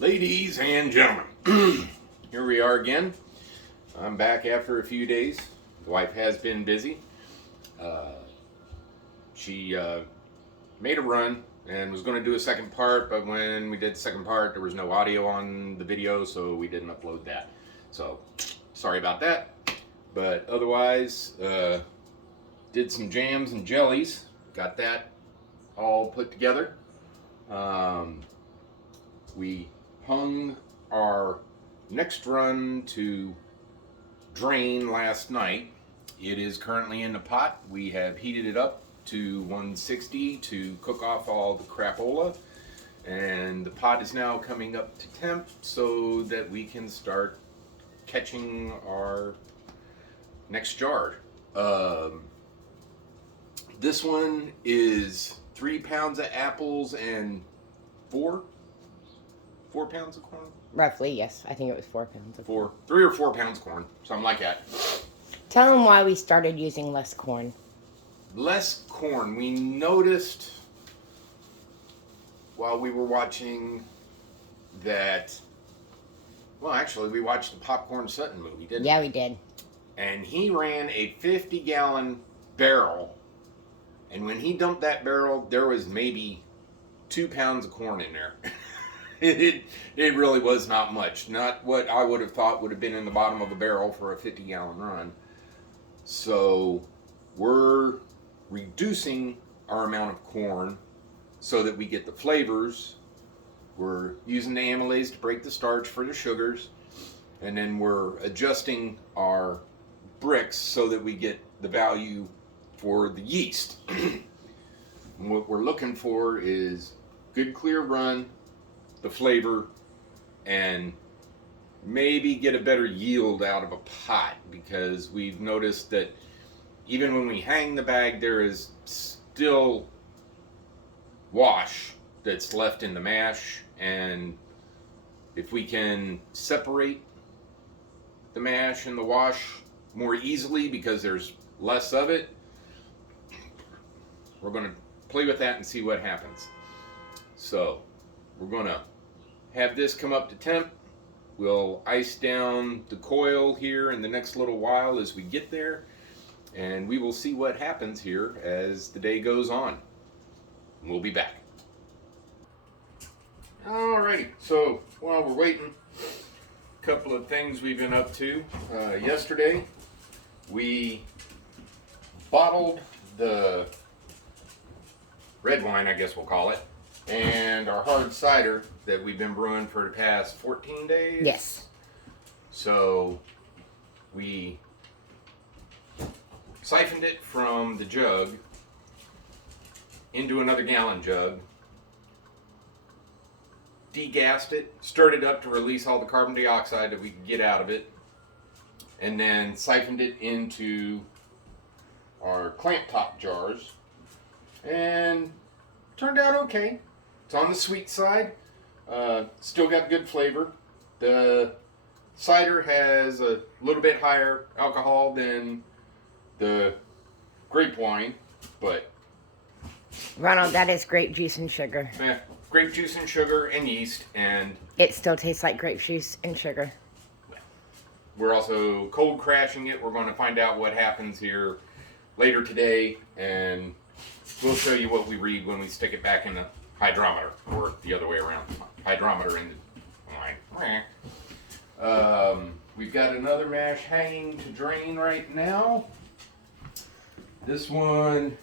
Ladies and gentlemen, here we are again. I'm back after a few days. The wife has been busy. She made a run and was going to do a second part, but when we did the second part, there was no audio on the video, so we didn't upload that. So, sorry about that. But otherwise, did some jams and jellies. Got that all put together. We hung our next run to drain last night. It is currently in the pot. We have heated it up to 160 to cook off all the crapola, and the pot is now coming up to temp so that we can start catching our next jar. This one is 3 pounds of apples and 4 pounds of corn? Roughly, yes. I think it was 4 pounds. 3 or 4 pounds of corn, something like that. Tell them why we started using less corn. Less corn. We noticed while we were watching that, well, actually, we watched the Popcorn Sutton movie, didn't we? Yeah, we did. And he ran a 50-gallon barrel, and when he dumped that barrel, there was maybe 2 pounds of corn in there. It really was not much. Not what I would have thought would have been in the bottom of a barrel for a 50-gallon run. So we're reducing our amount of corn so that we get the flavors. We're using the amylase to break the starch for the sugars. And then we're adjusting our bricks so that we get the value for the yeast. And what we're looking for is good clear run, the flavor, and maybe get a better yield out of a pot, because we've noticed that even when we hang the bag, there is still wash that's left in the mash, and if we can separate the mash and the wash more easily because there's less of it, we're going to play with that and see what happens. So we're going to have this come up to temp. We'll ice down the coil here in the next little while as we get there, and we will see what happens here as the day goes on. We'll be back. Alrighty, so while we're waiting, a couple of things we've been up to. Yesterday, we bottled the red wine, I guess we'll call it, and our hard cider that we've been brewing for the past 14 days. Yes. So we siphoned it from the jug into another gallon jug, degassed it, stirred it up to release all the carbon dioxide that we could get out of it, and then siphoned it into our clamp top jars, and turned out okay. It's on the sweet side. Still got good flavor. The cider has a little bit higher alcohol than the grape wine, but Ronald, that is grape juice and sugar. Grape juice and sugar and yeast, and it still tastes like grape juice and sugar. We're also cold crashing it. We're going to find out what happens here later today, and we'll show you what we read when we stick it back in the hydrometer, or the other way around. Hydrometer in the wine. We've got another mash hanging to drain right now. This one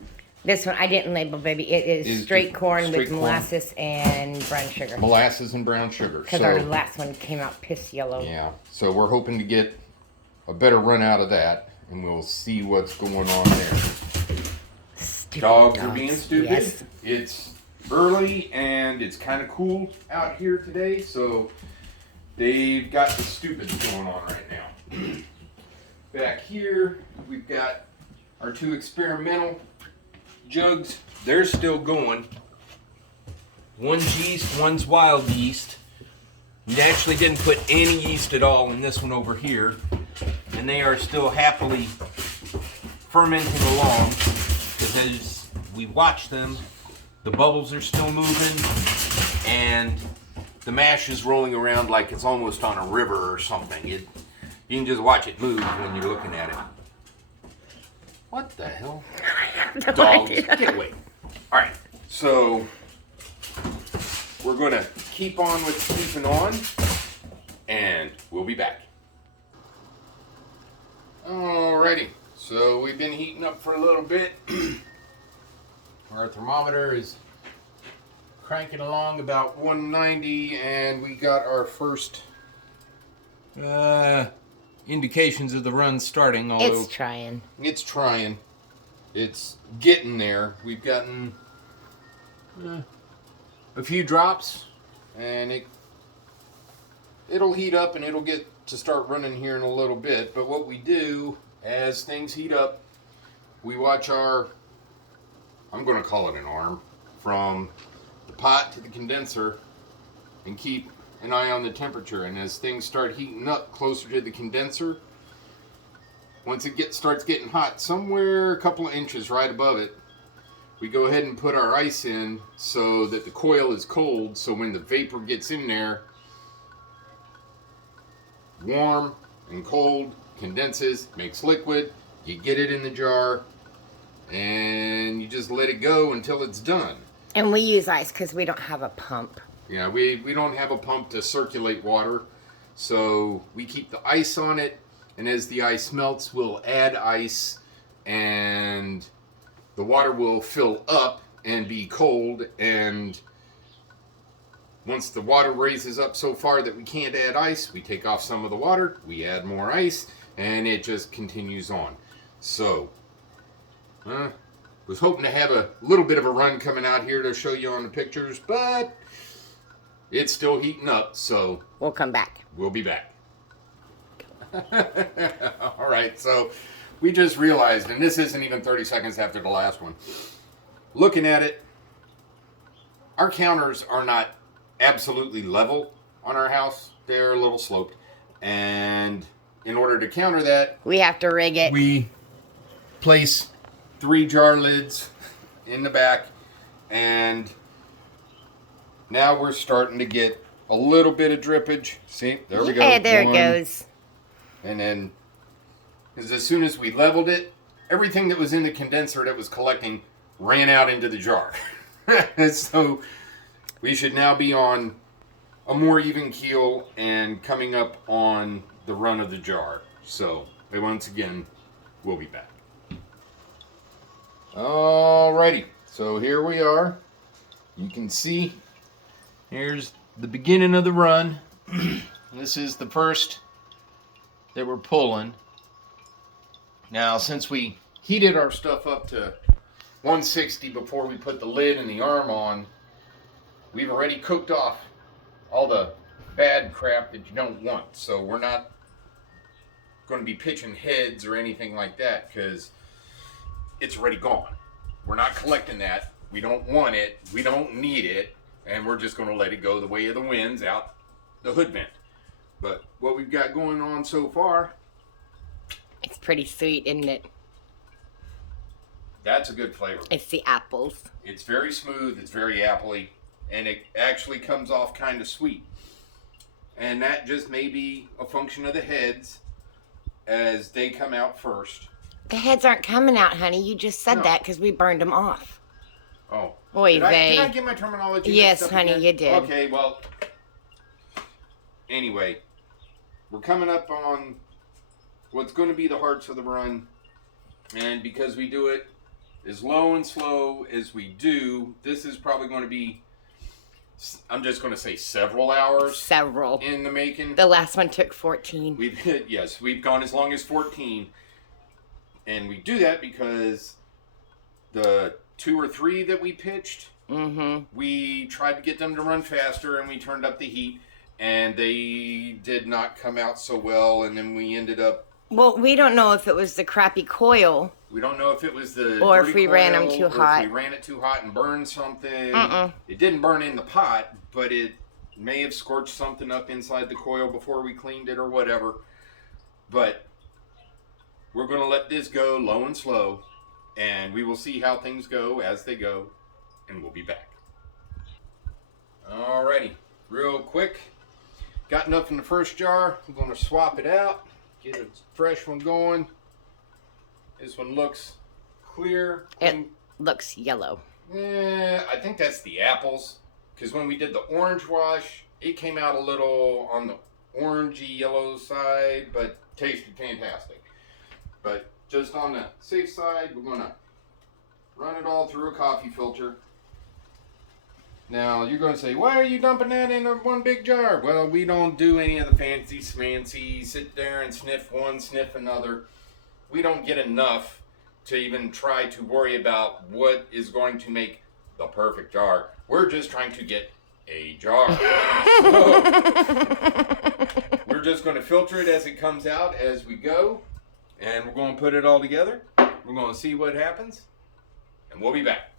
I didn't label, baby. It is straight corn with molasses and brown sugar. Molasses and brown sugar. Because our last one came out piss yellow. Yeah, so we're hoping to get a better run out of that, and we'll see what's going on there. Dogs are being stupid. Yes. It's early and it's kind of cool out here today, so they've got the stupid going on right now. Back here, we've got our 2 experimental jugs. They're still going. One's yeast, one's wild yeast. We actually didn't put any yeast at all in this one over here, and they are still happily fermenting along, because as we watch them, the bubbles are still moving, and the mash is rolling around like it's almost on a river or something. You can just watch it move when you're looking at it. What the hell? I have no Dogs, idea. get away. All right, so we're going to keep on with keeping on, and we'll be back. Alrighty, so we've been heating up for a little bit. Our thermometer is cranking along about 190, and we got our first indications of the run starting. Although It's trying. It's trying. It's getting there. We've gotten a few drops, and it'll heat up and it'll get to start running here in a little bit. But what we do as things heat up, we watch our, I'm going to call it an arm, from the pot to the condenser, and keep an eye on the temperature. And as things start heating up closer to the condenser, once it starts getting hot, somewhere a couple of inches right above it, we go ahead and put our ice in so that the coil is cold, so when the vapor gets in there, warm and cold, condenses, makes liquid, you get it in the jar, and you just let it go until it's done. And we use ice because we don't have a pump. Yeah, we don't have a pump to circulate water, so we keep the ice on it, and as the ice melts, we'll add ice, and the water will fill up and be cold, and once the water raises up so far that we can't add ice, we take off some of the water, we add more ice, and it just continues on. So, was hoping to have a little bit of a run coming out here to show you on the pictures, but it's still heating up, so We'll come back. we'll be back. All right, so we just realized, and this isn't even 30 seconds after the last one, looking at it, our counters are not absolutely level on our house. They're a little sloped, and in order to counter that, We have to rig it. we place 3 jar lids in the back, and now we're starting to get a little bit of drippage. See, there we go. Yeah, there One. it goes. And then, because as soon as we leveled it, everything that was in the condenser that was collecting ran out into the jar. So we should now be on a more even keel and coming up on the run of the jar. So, once again, we'll be back. Alrighty, so here we are. You can see, here's the beginning of the run. This is the first that we're pulling. Now, since we heated our stuff up to 160 before we put the lid and the arm on, we've already cooked off all the bad crap that you don't want. So we're not going to be pitching heads or anything like that because it's already gone. We're not collecting that. We don't want it. We don't need it. And we're just going to let it go the way of the winds out the hood vent. But what we've got going on so far, It's pretty sweet, isn't it? that's a good flavor. It's the apples. It's very smooth, it's very appley, and it actually comes off kind of sweet. And that just may be a function of the heads as they come out first. The heads aren't coming out, honey. You just said No. that because we burned them off. Oh. Oy Did I get my terminology Yes, mixed up honey, again? you did. Okay, well, anyway, we're coming up on what's going to be the hearts of the run, and because we do it as low and slow as we do, this is probably going to be, I'm just going to say several hours Several. in the making. The last one took 14. We've gone as long as 14, and we do that because the 2 or 3 that we pitched, we tried to get them to run faster, and we turned up the heat, and they did not come out so well, and then we ended up. Well, we don't know if it was the crappy coil. We don't know if it was the Or dirty if we ran 'em coil, too or hot. if we ran it too hot and burned something. Mm-mm. It didn't burn in the pot, but it may have scorched something up inside the coil before we cleaned it or whatever. But we're going to let this go low and slow, and we will see how things go as they go, and we'll be back. Alrighty, real quick. got enough in the first jar. I'm going to swap it out, get a fresh one going. This one looks clear. It looks yellow. I think that's the apples. Because when we did the orange wash, it came out a little on the orangey yellow side, but tasted fantastic. But just on the safe side, we're going to run it all through a coffee filter. Now, you're going to say, why are you dumping that in one big jar? Well, we don't do any of the fancy smancy, sit there and sniff one, sniff another. We don't get enough to even try to worry about what is going to make the perfect jar. We're just trying to get a jar. So, we're just going to filter it as it comes out as we go. And we're going to put it all together. We're going to see what happens. And we'll be back.